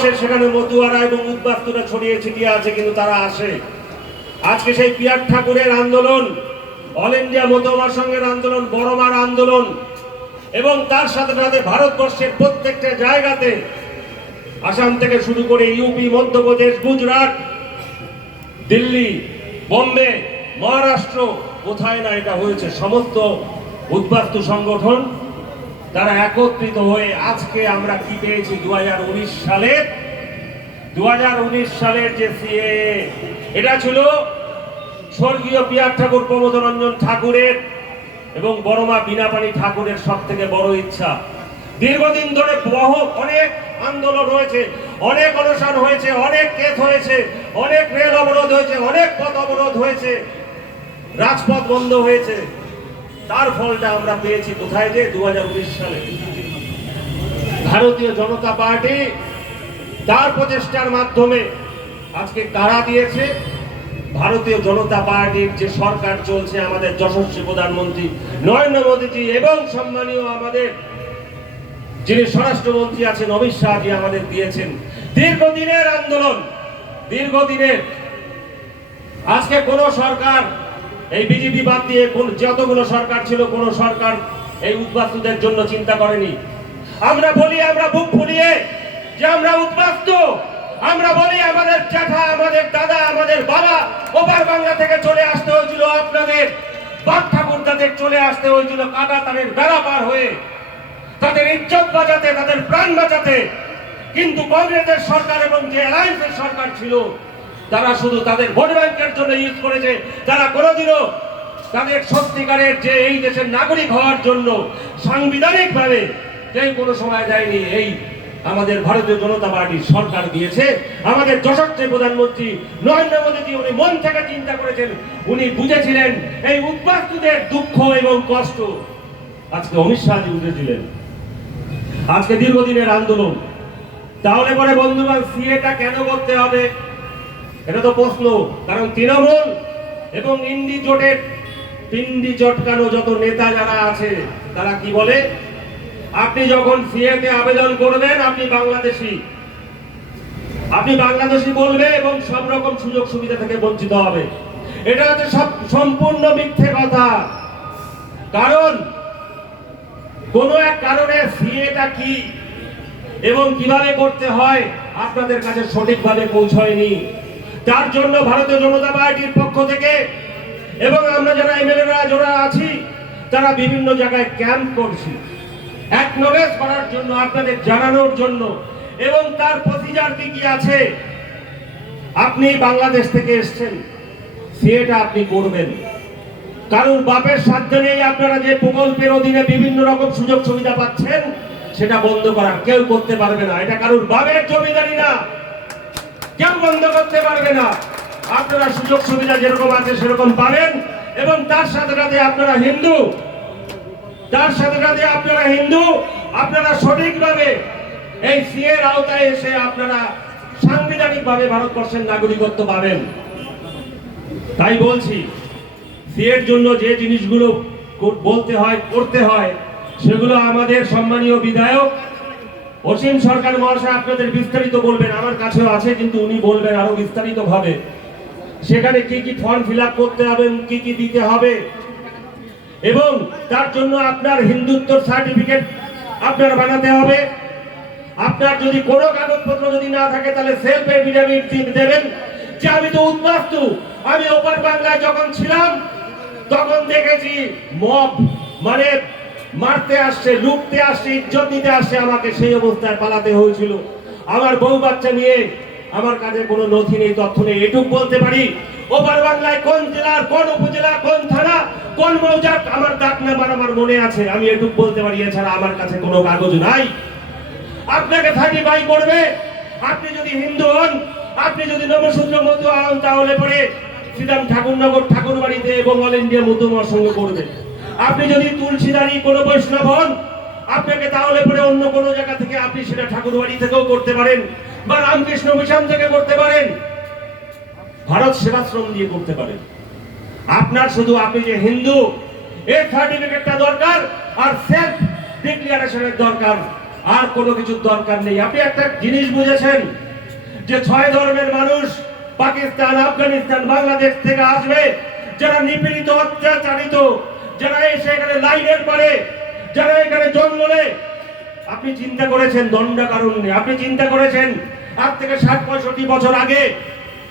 আসে, সেখানে মতুয়ারা এবং উদ্বাস্তুরা ছড়িয়ে ছিটিয়ে আছে, কিন্তু তারা আসে। আজকে সেই পিয়ার ঠাকুরের আন্দোলন, অল ইন্ডিয়া মতমার সঙ্গের আন্দোলন, বড়মার আন্দোলন, এবং তার সাথে সাথে ভারতবর্ষের প্রত্যেকটা জায়গাতে আসাম থেকে শুরু করে ইউপি মধ্যপ্রদেশ, গুজরাট, দিল্লি, বোম্বে, মহারাষ্ট্র, কোথায় না এটা হয়েছে, সমস্ত উদ্বাস্তু সংগঠন তারা একত্রিত হয়ে আজকে আমরা কি পেয়েছি? দু হাজার উনিশ সালের দু হাজার উনিশ সালের যে সিএ, এটা ছিল স্বর্গীয় পিয়ার ঠাকুর প্রমোদ রঞ্জন ঠাকুরের এবং বড়মা বিনাপানি ঠাকুরের সব থেকে বড় ইচ্ছা। দীর্ঘদিন ধরে বহু, অনেক আন্দোলন হয়েছে অনেক অনশন হয়েছে, অনেক কেস হয়েছে, অনেক রেল অবরোধ হয়েছে, অনেক পথ অবরোধ হয়েছে, রাজপথ বন্ধ হয়েছে। তার ফলটা আমরা পেয়েছি কোথায় যে দু হাজার উনিশ সালে। ভারতীয় জনতা পার্টি তার প্রচেষ্টার মাধ্যমে আজকে কারা দিয়েছে? ভারতীয় জনতা পার্টির যে সরকার চলছে আমাদের যশস্বী প্রধানমন্ত্রী নরেন্দ্র মোদীজি এবং সম্মানীয় আমাদের যিনি স্বরাষ্ট্রমন্ত্রী আছেন অমিত শাহজি আমাদের দিয়েছেন দীর্ঘদিনের আন্দোলন, দীর্ঘদিনের। আজকে কোন সরকার এই বিজেপি বাদ দিয়ে কোন যতগুলো সরকার ছিল, কোন সরকার এই উদ্বাস্তুদের জন্য চিন্তা করেনি। আমরা বলি, আমরা বুক ফুলিয়ে যে আমরা উদ্বাস্তু। আমরা বলি, আমাদের জ্যাঠা, আমাদের দাদা, আমাদের বাবা, ওপার বাংলা থেকে চলে আসতে হয়েছিল আপনাদের। বাপ ঠাকুর তাদের চলে আসতে হয়েছিল কাটা তাদের বেড়া পার হয়ে। তাদের ইজ্জত বাঁচাতে, তাদের প্রাণ বাঁচাতে। কিন্তু কংগ্রেসের সরকার এবং যে অ্যালায়েন্সের সরকার ছিল তারা শুধু তাদের ভোট ব্যাংকের জন্য ইউজ করেছে তারা কোনোদিনও তাদের সত্যিকারের যে এই দেশের নাগরিক হওয়ার জন্য সাংবিধানিক ভাবে কেউ কোনো সময় দেয়নি, এই আমাদের ভারতীয় জনতা পার্টির সরকার দিয়েছে। আমাদের যশস্বী প্রধানমন্ত্রী নরেন্দ্র মোদীজি, উনি মন থেকে চিন্তা করেছেন, উনি বুঝেছিলেন এই উদ্বাস্তুদের দুঃখ এবং কষ্ট। আজকে অমিত শাহজি বুঝেছিলেন আজকে দীর্ঘদিনের আন্দোলন। তাহলে পরে বন্ধুগণ, সিএটা কেন করতে হবে? এটা তো প্রশ্ন। কারণ তৃণমূল এবং ইন্ডি জোটের পিন্ডি চটকানো যত নেতা যারা আছে, তারা কি বলে? আপনি যখন সিএতে আবেদন করবেন, আপনি বাংলাদেশি। আপনি বাংলাদেশি বলবে এবং সব রকম সুযোগ সুবিধা থেকে বঞ্চিত হবে। এটা হচ্ছে সব সম্পূর্ণ মিথ্যে কথা। কারণ কোনো এক কারণে সিএটা কি এবং কীভাবে করতে হয়, আপনাদের কাছে সঠিকভাবে পৌঁছয়নি। তার জন্য ভারতীয় জনতা পার্টির পক্ষ থেকে এবং আমরা যারা এমএলএরা যারা আছি, তারা বিভিন্ন জায়গায় ক্যাম্প করছি। অ্যাকনোলেজ করার জন্য আপনাদের জানানোর জন্য। এবং তার প্রসিজার কি কি আছে? আপনি বাংলাদেশ থেকে এসেছেন, সেটা আপনি করবেন। কারণ বাপের সাধ্য নেই আপনারা যে প্রকল্পের অধীনে বিভিন্ন রকম সুযোগ সুবিধা পাচ্ছেন, সেটা বন্ধ করার। কেউ করতে পারবে না। এটা কারোর বাপের জমিদারি না। কেউ বন্ধ করতে পারবে না। আপনারা সুযোগ সুবিধা যেরকম আছে সেরকম পাবেন এবং তার সাথে সাথে আপনারা হিন্দু। তার সাথে সাথে আপনারা হিন্দু। আপনারা সঠিকভাবে এই সিএর আওতায় এসে আপনারা সাংবিধানিকভাবে ভারতবর্ষের নাগরিকত্ব পাবেন। তাই বলছি, সিএর জন্য যে জিনিসগুলো বলতে হয়, করতে হয়, সেগুলো আমাদের সম্মানীয় বিধায়ক অসীম সরকার মহাশয় আপনাদের বিস্তারিত বলবেন, আমার কাছেও আছে, কিন্তু উনি বলবেন আরও বিস্তারিত ভাবে সেখানে কি কি ফর্ম ফিল করতে হবে, কি কি দিতে হবে? এবং তার জন্য আপনার হিন্দুত্ব সার্টিফিকেট আপনার বানাতে হবে। আপনার যদি কোনো কাগজপত্র যদি না থাকে, তাহলে সেলফ এফিডেভিট দেবেন। যে আমি তো উদ্বাস্তু, আমি ওপার বাংলায় যখন ছিলাম, তখন দেখেছি মব মানে মারতে আসছে, লুটতে আসছে, ইজ্জত নিতে আসছে, আমাকে সেই অবস্থায় পালাতে হয়েছিল। আমার বউ বাচ্চা নিয়ে আমার কাছে কোনো নথি নেই, তথ্য নেই, এটুক বলতে পারি। ওপার বাংলায় কোন জেলার, কোন উপজেলা, কোন থানা, কোন মৌজার আমার ডাক নাম্বার আমার মনে আছে, আমি এটুক বলতে পারি, এছাড়া আমার কাছে কোনো কাগজ নাই। আপনাকে সার্টিফাই করবে, আপনি যদি হিন্দু হন, আপনি যদি নবসূত্র মধু হন তাহলে পরে শ্রীরাম ঠাকুরনগর ঠাকুর বাড়িতে এবং অল ইন্ডিয়া মধুমার সঙ্গে করবে। আপনি যদি তুলসীদারি কোনো বৈষ্ণব হন, আপনাকে তাহলে পরে অন্য কোনো জায়গা থেকে আপনি সেটা ঠাকুর বাড়ি থেকেও করতে পারেন বা রামকৃষ্ণ মিশন থেকে করতে পারেন। ভারত সেবাশ্রম দিয়ে করতে পারেন। আপনার শুধু আপনি যে হিন্দু, এর সার্টিফিকেটটা দরকার আর সেলফ ডিক্লারেশনের দরকার, আর কোনো কিছুর দরকার নেই। আপনি একটা জিনিস বুঝেছেন যে ছয় ধর্মের মানুষ পাকিস্তান, আফগানিস্তান, বাংলাদেশ থেকে আসবে, যারা নিপীড়িত, অত্যাচারিত যারা এসে এখানে লাইনের পারে, যারা এখানে জঙ্গলে, আপনি চিন্তা করেছেন দণ্ডকারণ্যে আপনি চিন্তা করেছেন, আজ থেকে ষাট পঁয়ষট্টি বছর আগে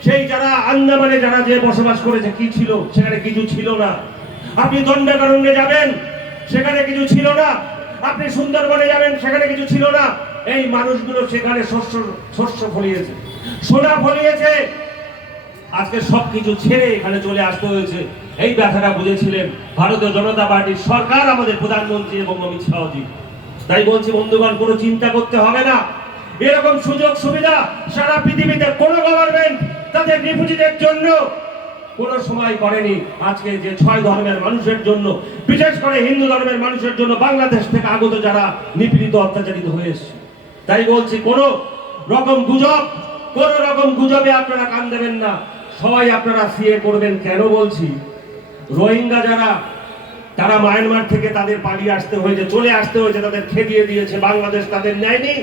সেই যারা আন্দামানে যারা যে বসবাস করেছে, কি ছিল? সেখানে কিছু ছিল না। আপনি দণ্ডকারণ্যে যাবেন, সেখানে কিছু ছিল না। আপনি সুন্দরবনে যাবেন, সেখানে কিছু ছিল না। এই মানুষগুলো সেখানে শস্য শস্য ফলিয়েছে। সোনা ফলিয়েছে। আজকে সবকিছু ছেড়ে এখানে চলে আসতে হয়েছে। এই ব্যথাটা বুঝেছিলেন ভারতীয় জনতা পার্টির সরকার, আমাদের প্রধানমন্ত্রী এবং অমিত শাহজি। তাই বলছি, বন্ধুগণ, কোনো চিন্তা করতে হবে না। এরকম সুযোগ, সুবিধা সারা পৃথিবীতে কোনো গভর্নমেন্ট তাদের রিফিউজিদের জন্য কোনো সময় করেনি। আজকে যে ছয় ধর্মের মানুষের জন্য, বিশেষ করে হিন্দু ধর্মের মানুষের জন্য বাংলাদেশ থেকে আগত যারা নিপীড়িত, অত্যাচারিত হয়ে এসছে। তাই বলছি, কোনো রকম গুজব, কোন রকম গুজবে আপনারা কান দেবেন না। সবাই আপনারা সিএ করবেন। কেন বলছি? রোহিঙ্গা যারা, তারা মায়ানমার থেকে তাদের পালিয়ে আসতে হয়েছে, চলে আসতে হয়েছে, তাদের খেদিয়ে দিয়েছে, বাংলাদেশ তাদের নেয়নি।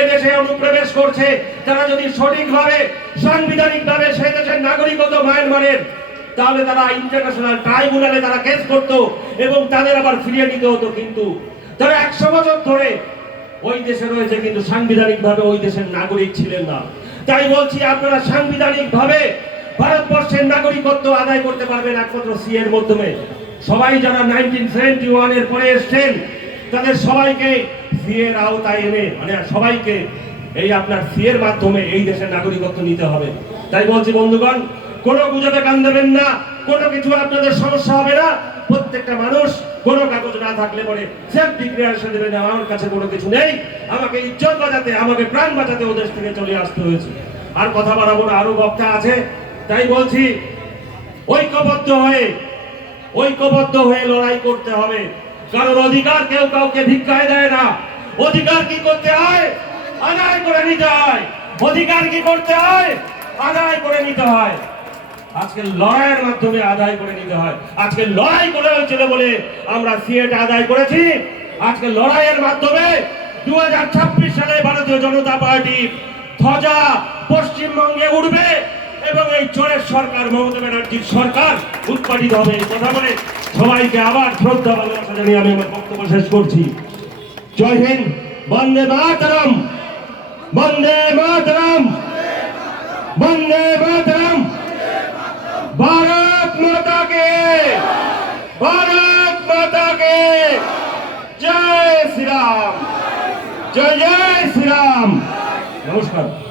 এদেশে অনুপ্রবেশ করছে, তারা যদি সঠিকভাবে, সাংবিধানিকভাবে সেই দেশের নাগরিকত্ব মায়ানমারের, তাহলে তারা ইন্টারন্যাশনাল ট্রাইব্যুনালে তারা কেস করত এবং তাদের আবার ফিরিয়ে নিতে হতো কিন্তু। তারা একশো বছর ধরে ওই দেশে রয়েছে কিন্তু সাংবিধানিকভাবে ওই দেশের নাগরিক ছিলেন না। তাই বলছি আপনারা সাংবিধানিক ভাবে ভারতবর্ষের নাগরিকত্ব আদায় করতে পারবেন একমাত্র সি এর মাধ্যমে। সবাই যারা নাইনটিন সেভেন্টি ওয়ানের পরে এসছেন, তাদের সবাইকে সি এর আওতায় এনে মানে সবাইকে এই আপনার সি এর মাধ্যমে এই দেশের নাগরিকত্ব নিতে হবে। তাই বলছি বন্ধুগণ, কোনো গুজবে কান দেবেন না, কোনো কিছু আপনাদের সমস্যা হবে না। প্রত্যেকটা মানুষ কোনো কাগজ না থাকলে পরে সেলফ ডিক্লারেশন দেবেন আমার কাছে কোনো কিছু নেই। আমাকে ইজ্জত বাঁচাতে, আমাকে প্রাণ বাঁচাতে ওদের থেকে চলে আসতে হয়েছে। আর কথা বাড়াবো না, আরও বক্তা আছে। তাই বলছি, ঐক্যবদ্ধ হয়ে ঐক্যবদ্ধ হয়ে লড়াই করতে হবে। কারণ অধিকার কেউ কাউকে ভিক্ষায় দেয় না। অধিকার কি করতে হয়? আদায় করে নিতে হয়। অধিকার কি করতে হয়? আদায় করে নিতে হয়। আজকে লড়াইয়ের মাধ্যমে আদায় করে নিতে হয়। আজকে লড়াই করে হয়েছিল বলে আমরা সিএটা আদায় করেছি। আজকে লড়াইয়ের মাধ্যমে দু হাজার ছাব্বিশ সালে ভারতীয় জনতা পার্টি ধ্বজা পশ্চিমবঙ্গে উঠবে। এবং এই চোরের সরকার, মমতা ব্যানার্জির সরকার উৎপাদিত হবে কথা বলে সবাইকে আবার শ্রদ্ধা, ভালোবাসা জানিয়ে আমি আমার বক্তব্য শেষ করছি। জয় হিন্দ, বন্দে মাতরম বন্দে মাতরম বন্দে মাতরম। ভারত মাতাকে ভারত মাতাকে। জয় জয় শ্রীরাম, জয় জয় শ্রীরাম। নমস্কার।